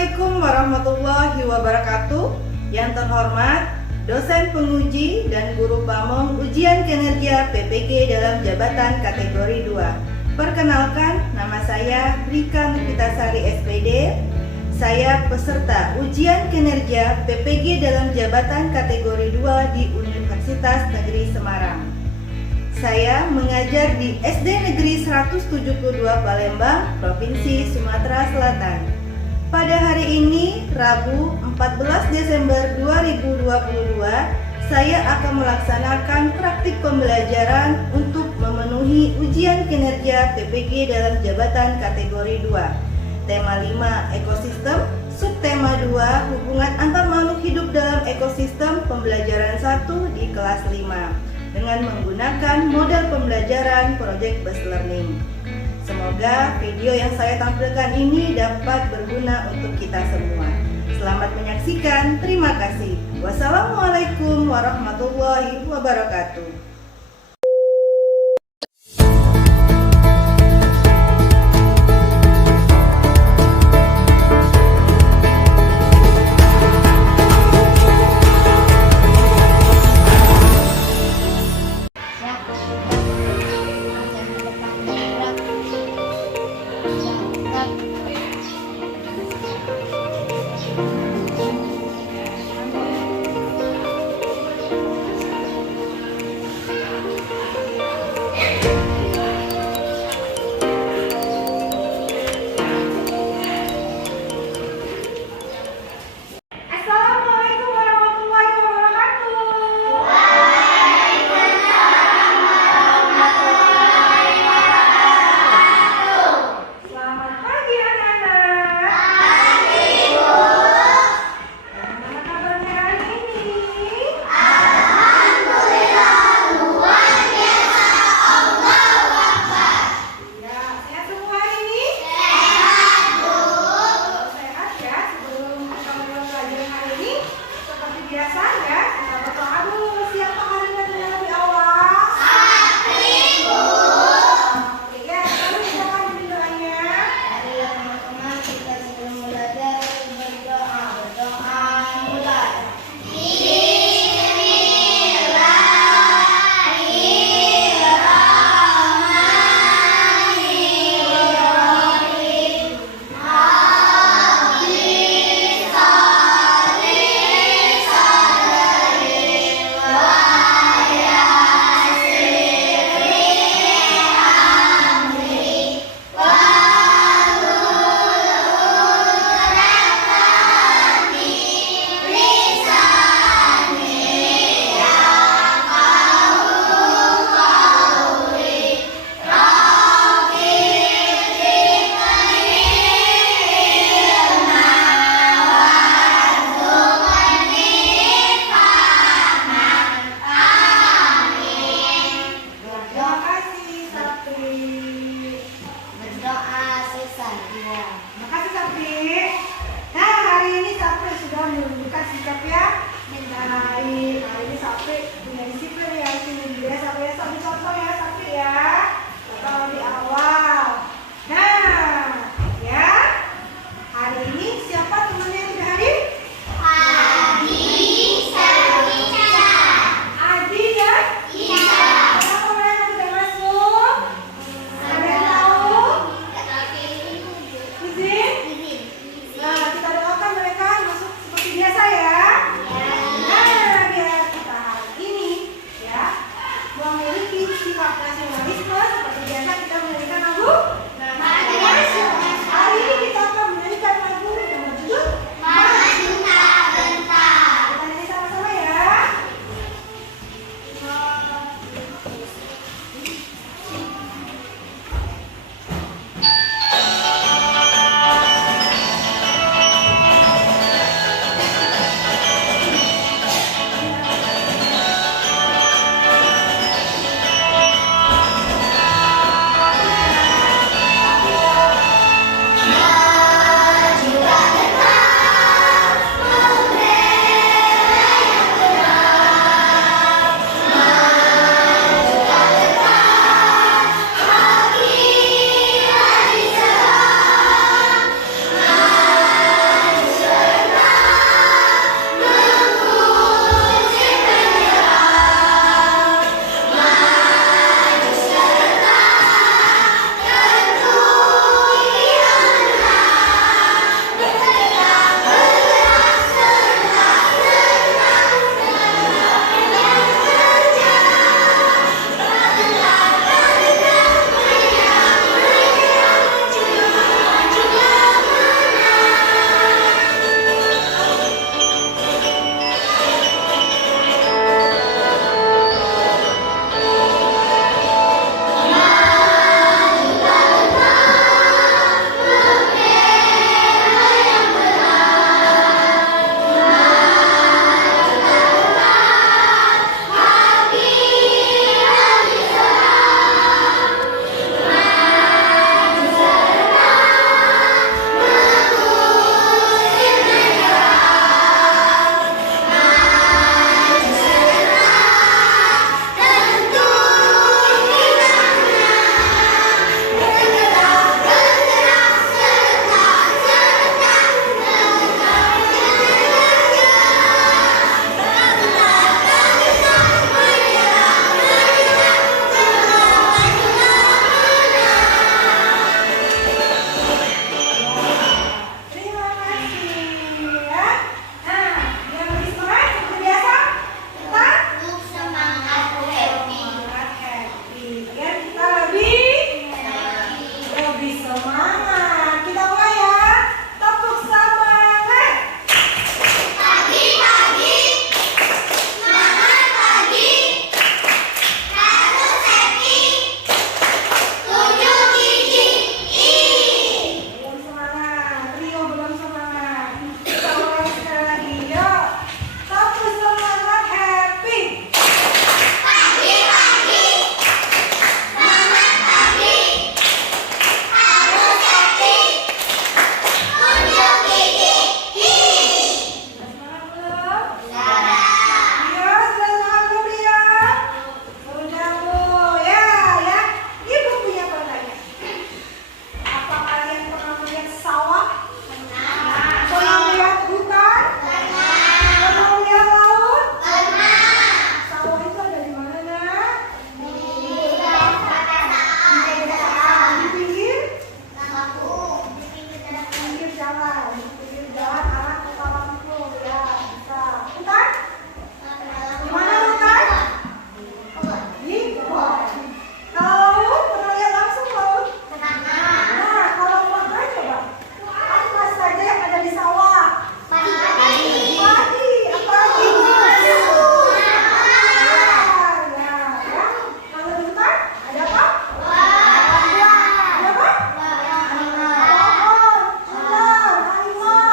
Assalamualaikum warahmatullahi wabarakatuh. Yang terhormat, dosen penguji dan guru pamong ujian kinerja PPG dalam jabatan kategori 2. Perkenalkan, nama saya Rika Nupitasari SPD. Saya peserta ujian kinerja PPG dalam jabatan kategori 2 di Universitas Negeri Semarang. Saya mengajar di SD Negeri 172 Palembang, Provinsi Sumatera Selatan. Pada hari ini, Rabu 14 Desember 2022, saya akan melaksanakan praktik pembelajaran untuk memenuhi ujian kinerja PPG dalam jabatan kategori 2. Tema 5, ekosistem, subtema 2, hubungan antar makhluk hidup dalam ekosistem, pembelajaran 1 di kelas 5, dengan menggunakan model pembelajaran Project Based Learning. Semoga video yang saya tampilkan ini dapat berguna untuk kita semua. Selamat menyaksikan, terima kasih. Wassalamualaikum warahmatullahi wabarakatuh. Assalamualaikum warahmatullahi wabarakatuh. Selamat pagi anak-anak. Dipikir jalan arah ke lampu. Ya, bisa. Putar. Gimana putar? Di bawah. Kalau laut, pernah lihat langsung laut? Nah, kalau makan coba. Apa saja yang ada di sawah? Padi. Apa lagi? Kalau di hutan ada apa? Ada apa? Pohon, ular, harimau.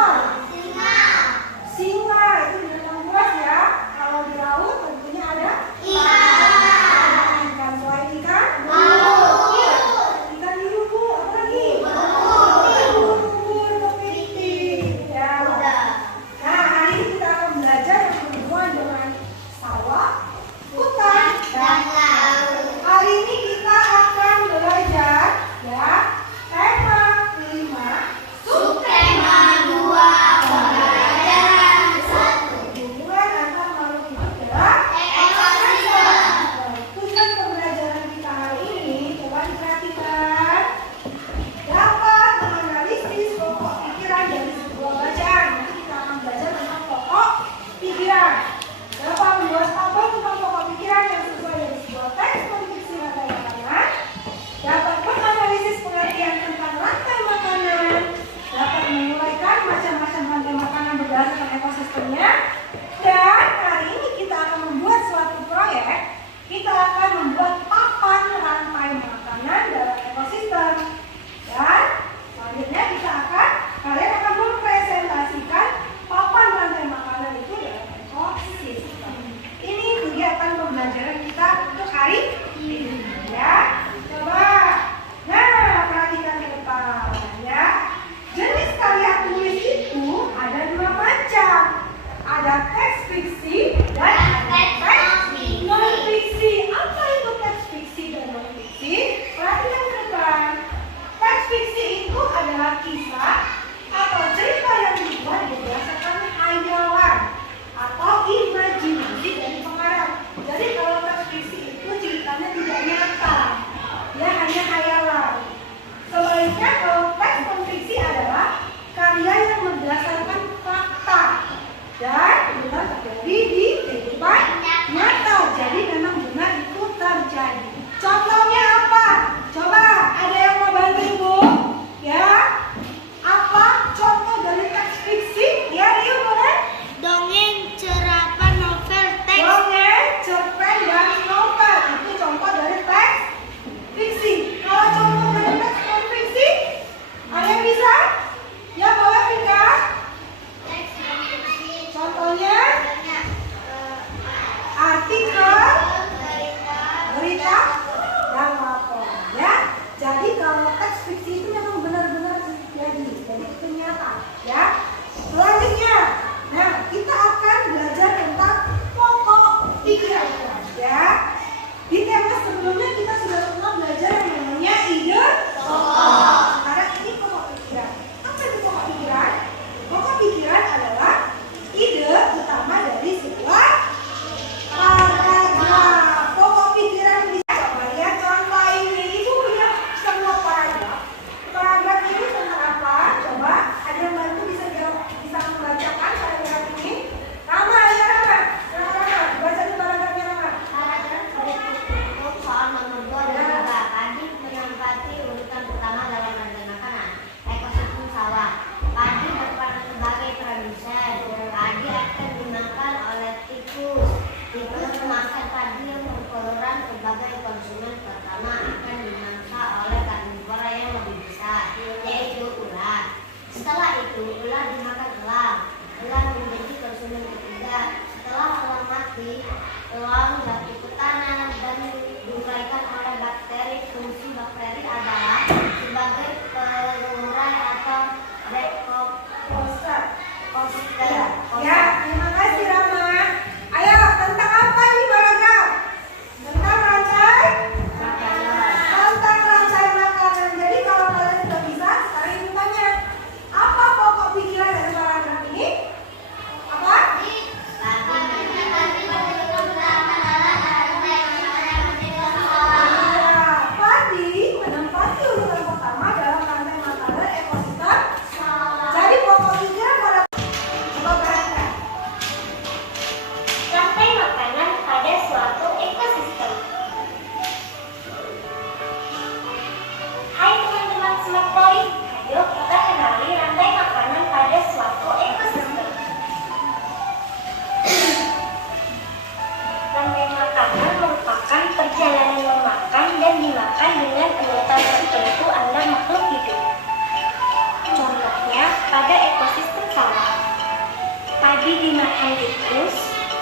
babi dimakan tikus,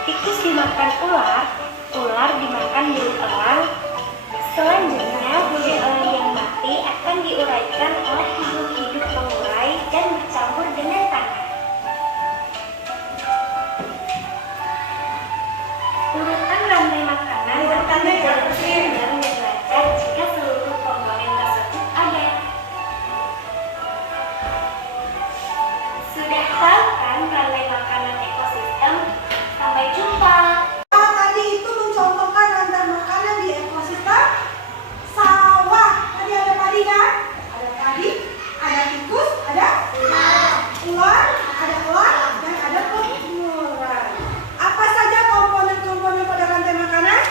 tikus dimakan ular, ular dimakan burung elang. Selanjutnya, burung elang yang mati akan diuraikan oleh makhluk hidup pengurai dan bercampur dengan tanah. Urutan rantai makanan akan menjadi seimbang dan lancar jika seluruh komponen tersebut ada. Sudah tahu kan rantai makanan ekosistem? Sampai jumpa. Tadi itu mencontohkan rantai makanan di ekosistem sawah. Tadi ada padi kan? Ada padi, ada tikus, ada ular, ada elang, dan ada pengurai. Apa saja komponen-komponen pada rantai makanan?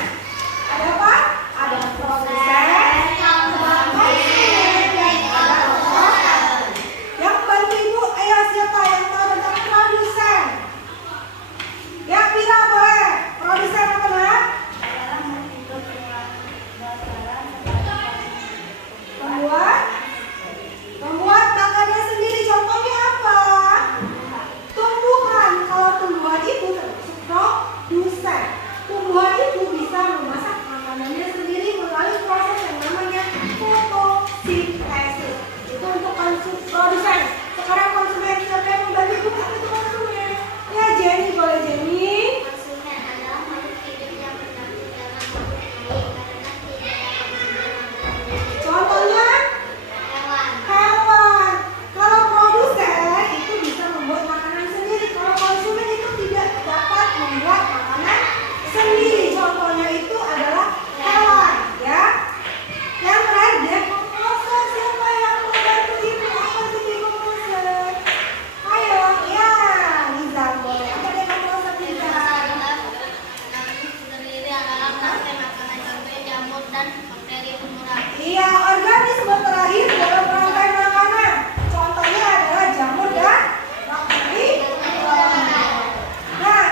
Ada apa? Ada produsen, ada konsumen, dan ada pengurai. Yang bantu ibu, ayo siapa yang tahu tentang produsen? Ya, Pira boleh. Produsen apa nak? Membuat makannya sendiri. Contohnya apa? Tumbuhan. Kalau tumbuhan itu termasuk produsen. Tumbuhan itu bisa memasak makanannya sendiri melalui proses yang namanya fotosintesis. Itu untuk produsen. Sekarang konsumen, siapa yang membantu ibu? Apa itu konsumen? Ya, Jenny boleh Jenny. Konsumen adalah makhluk hidup yang bergantung dalam makhluk lain karena tidak dapat mengenal. Contohnya hewan. Kalau produsen itu bisa membuat makanan sendiri. Kalau konsumen itu tidak dapat membuat makanan sendiri. Contohnya itu adalah hewan, ya. Yang terakhir decomposer. Siapa yang membantu ibu? Apa sih decomposer? Ayo, ya, Liza boleh. Apa decomposer Liza? Sendiri adalah rantai makanan contohnya jamur dan bakteri pengurai. Iya, organisme terakhir dalam rantai makanan. Contohnya adalah jamur dan bakteri. Nah,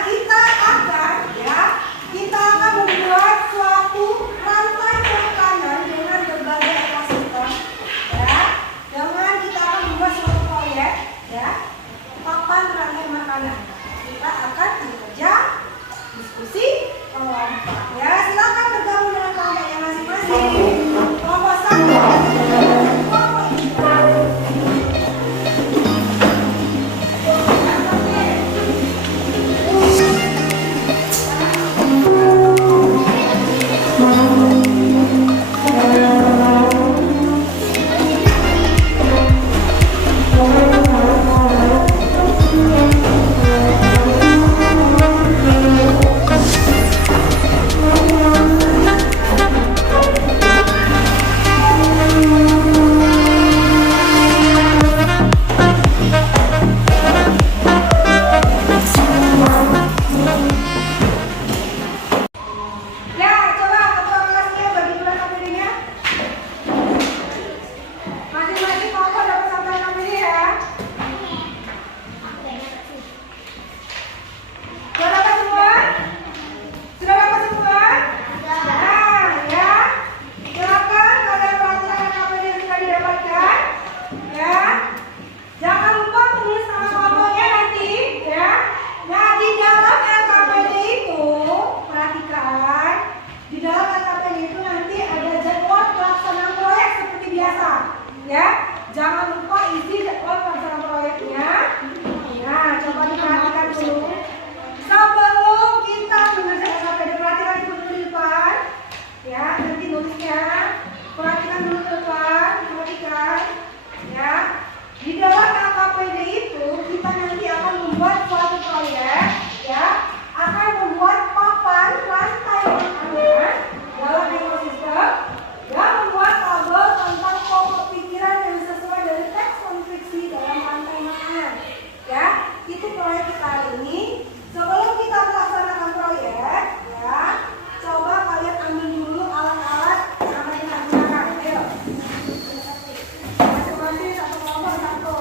kita akan membuat suatu rantai makanan dengan berbagai ekosistem. Ya, dengan kita akan membuat suatu proyek, ya, papan rantai makanan. Kita akan bekerja diskusi kelompok. Ya, silakan bergabung dengan kelompoknya masing-masing. Kelompok 1, kelompok 3. Ya, coba ketua kelasnya bagi dua KPD-nya. Masing-masing kelompok dapat satu KPD ya. Sudah dapat semua? Sudah dapat semua? Nah, ya. Silakan kalian perhatikan KPD yang sudah didapatkan. Ya. Jangan lupa tulis nama kelompoknya nanti, ya. Nah, di dalam LKPD itu, perhatikan, di dalam LKPD itu nanti ada jadwal pelaksanaan proyek seperti biasa, ya. Jangan lupa isi jadwal pelaksanaan proyeknya. Nah, coba diperhatikan dulu. Sebelum kita mengerjakan LKPD, perhatikan dulu di depan, ya. Nanti nulisnya, perhatikan dulu ke depan, perhatikan, ya. Di dalam LKPD itu kita nanti akan membuat suatu proyek, ya, akan membuat papan rantai makanan dalam ekosistem, dan membuat tabel tentang pokok pikiran yang sesuai dari teks konstruksi dalam rantai makanan. Ya, itu proyek kita hari ini. Sebelum kita melaksanakan proyek, ya, coba kalian ambil dulu alat-alat yang akan kita gunakan. Ayo. Masing-masing satu kelompok satu.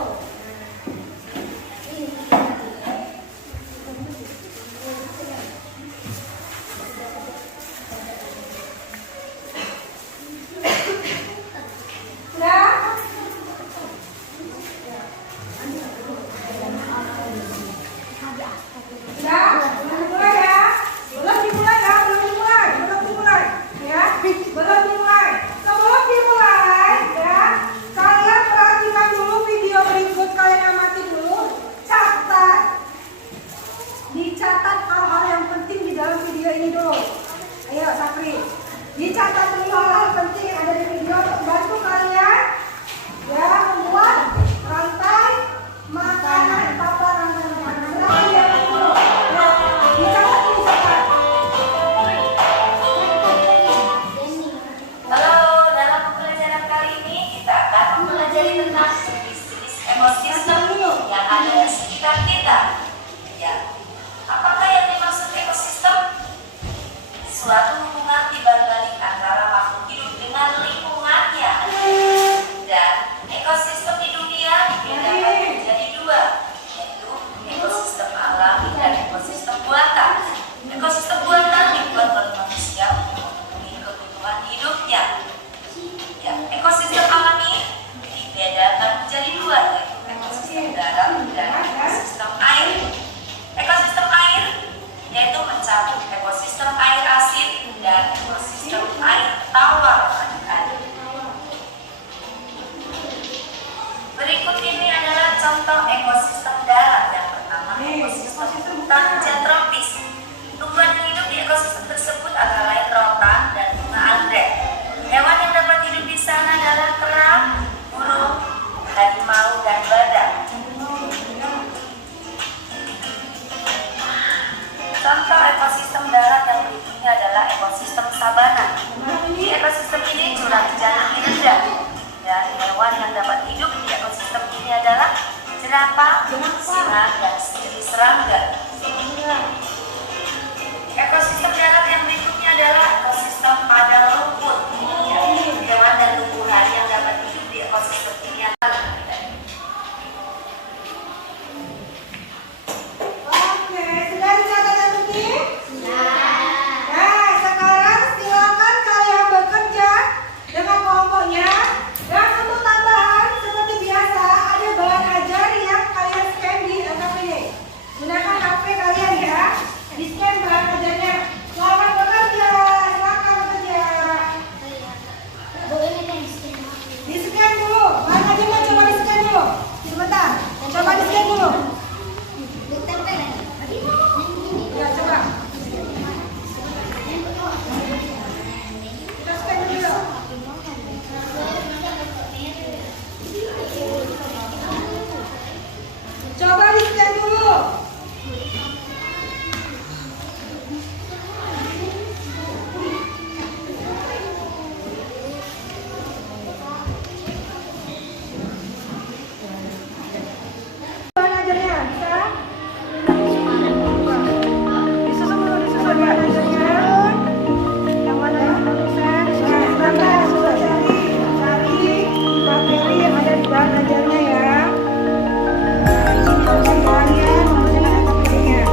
Jerapah, serangga. Ekosistem darat yang berikutnya adalah ekosistem padang rumput. Hewan dan tumbuhan yang dapat hidup di ekosistem ini adalah Oke, sudah dicatat dan mungkin? Nah, sekarang silakan kalian bekerja dengan kelompoknya. Dan untuk tambahan, seperti biasa, ada bahan ajar yang kalian scan di LKPD. Gunakan HP kalian ya, di scan bahan ajarnya. Selamat bekerja, silakan bekerja. Di scan dulu, bahan ajarnya coba di scan dulu. Sebentar, coba di scan dulu. Ya, coba. Kita scan dulu. Coba di scan dulu. Bahan ajarnya bisa? Disusun dulu, disusun bahan ajarnya. Yang mana yang belum bisa? Sebentar, sudah cari materi yang ada di bahan ajarnya ya. Ini harusnya kalian mengerjakan LKPD-nya.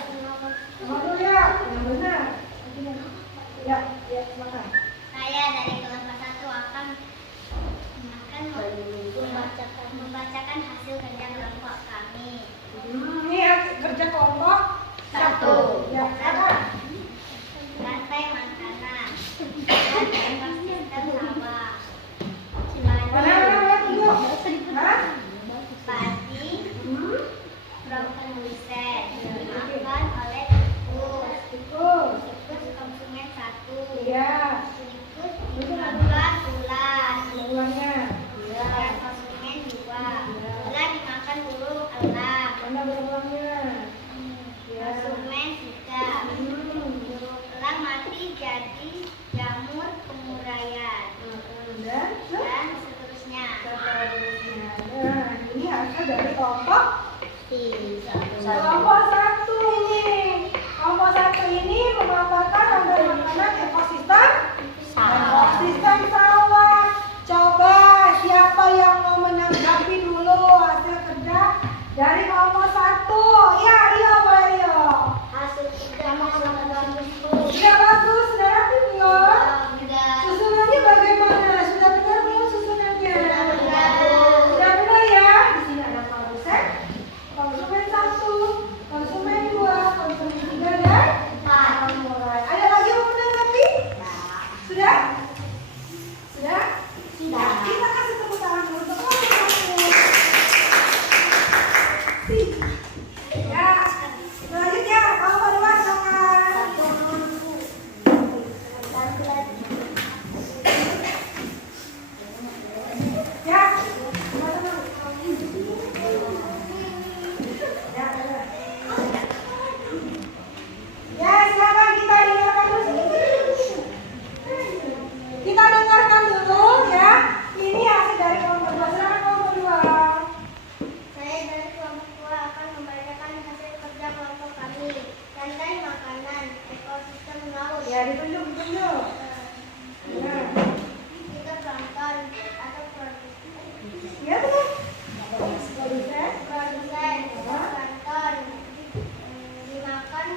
Nomor dulu ya, yang benar. Ya, ya, silakan. Saya dari kelompok 1 akan membacakan hasil kerja kelompok kami. Ini ya, kerja kelompok 1. Ya, silakan. Rantai makanan dan ekosistem sawah. Padi, produsen dimakan oleh tikus konsumen 1. Ya, Tikus dimakan ular ulangnya. dan konsumen 2. Ular dimakan burung elang Mana ulangnya? Ya. konsumen 3. Burung elang mati jadi jamur penguraian Dan seterusnya. nah, ini hasil dari kelompok Kelompok 1 ini. Kelompok 1 ini memaparkan rantai makanan ekosistem sawah. Coba siapa yang mau menanggapi dulu hasil kerja dari kelompok 1? Ya, Rio, boleh Rio. hasil kerja kelompok Sudah bagus, sudah rapi belum? Susunannya bagaimana? Sudah benar belum susunannya? Sudah benar ya? Di sini ada produsen, konsumen 1, konsumen 2, konsumen 3 dan pengurus. Ada lagi yang mau menanggapi? Sudah? Sudah? Kita kasih tepuk tangan dulu untuk kelompok 1. Ya, selanjutnya kelompok 2 silakan. Ya, teman-teman. Ya, benar. Ya, silakan kita dengarkan dulu. Kita dengarkan dulu ya. Ini hasil dari kelompok 2. Silakan kelompok 2. Saya dari kelompok 2 akan membacakan hasil kerja kelompok kami. Rantai makanan, ekosistem laut. Ya, ditunjuk. Ya. Kita plankton atau produsen. Ya, benar. Produsen. Plankton dimakan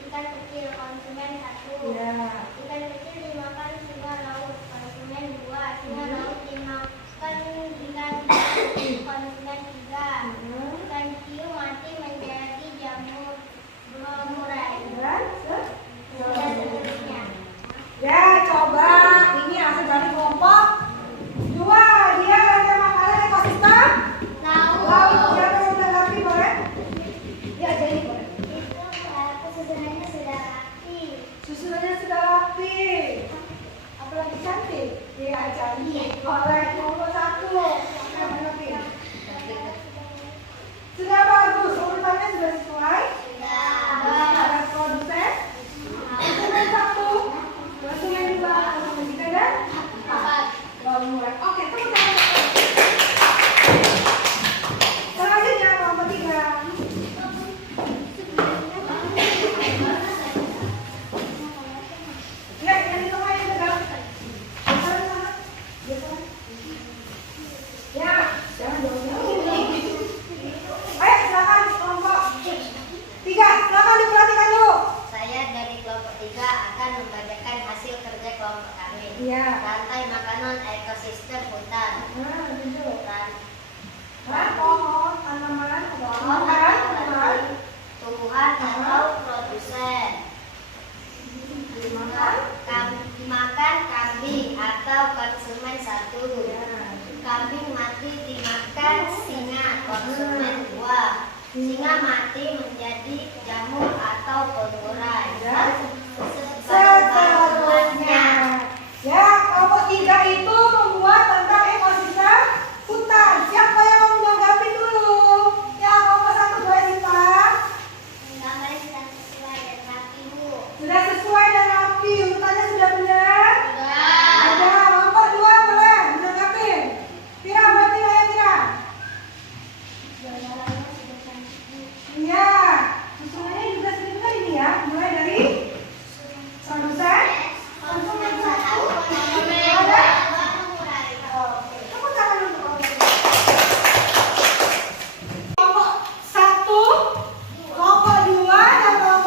ikan kecil konsumen 1. Ya. Ikan kecil dimakan singa laut konsumen 2. Singa laut dimakan ikan konsumen 3. Ikan hiu mati menjadi jamur bermurai Dan dan seterusnya. ya, coba ini hasil dari kelompok 2. Dia rantai makanan ekosistem laut. Siapa yang menanggapi boleh? Ya, jadi boleh. Itu susunannya sudah rapi. Susunannya sudah rapi. Apalagi cantik. Iya, cantik. Oleh kelompok 1. Siapa yang menanggapi? Sudah bagus. Urutannya sudah sesuai. Ada produsen, konsumen 1, konsumen 2, konsumen 3 dan pengurus. Oke, tepuk tangan. Selanjutnya kelompok 3. Ya, yang di tengah yang tegak. Sana. Ya, jangan jauh-jauh. Ayo, silakan kelompok 3. Silakan diperhatikan dulu. Saya dari kelompok 3 akan membacakan hasil kerja kelompok kami. Iya. Rantai makanan ekosistem hutan. Nah, tunjuk. Ran Pohon, tanaman, pohon tumbuhan, tumbuhan atau produsen. Dimakan kambing atau konsumen 1. Kambing mati dimakan singa konsumen 2. Singa mati menjadi jamur atau pengurai. seterusnya. Ya, kelompok 3 itu membuat tentang ekosistem hutan. Siapa yang mau menanggapi dulu? Ya, kelompok 1 boleh simpan. Gambarnya sudah sesuai dan rapi, Bu. Sudah sesuai dan rapi. Urutannya sudah benar. Ada kelompok 2 boleh menanggapi. Tira, buat Tira ya Tira. Iya, susunannya juga sebentar ini ya. Mulai dari produsen, konsumen 1, ada. Oke, tepuk tangan untuk kelompok 1, kelompok 2, dan kelompok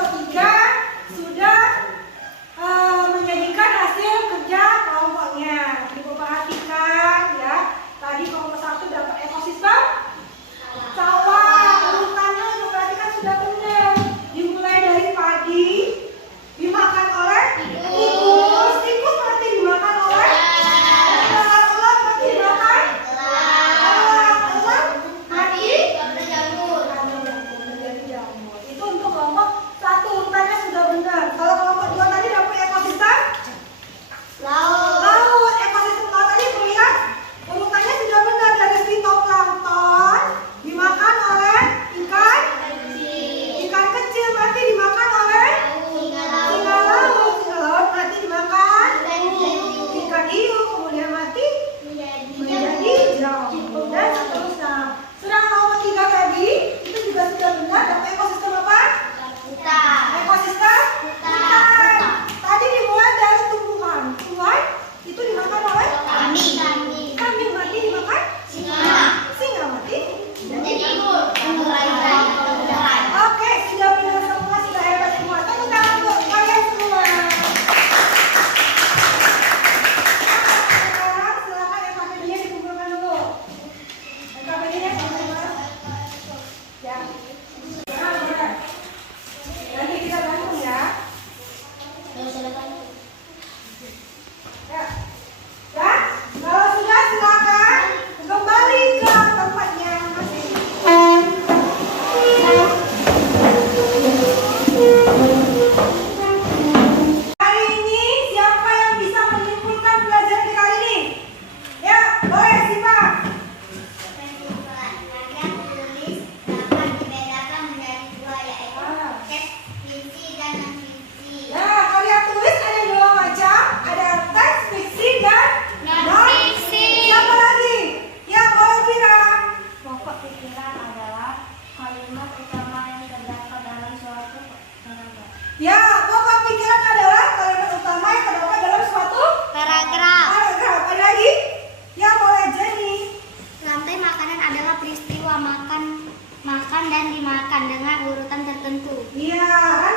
diletakkan dengan urutan tertentu. Iya, kan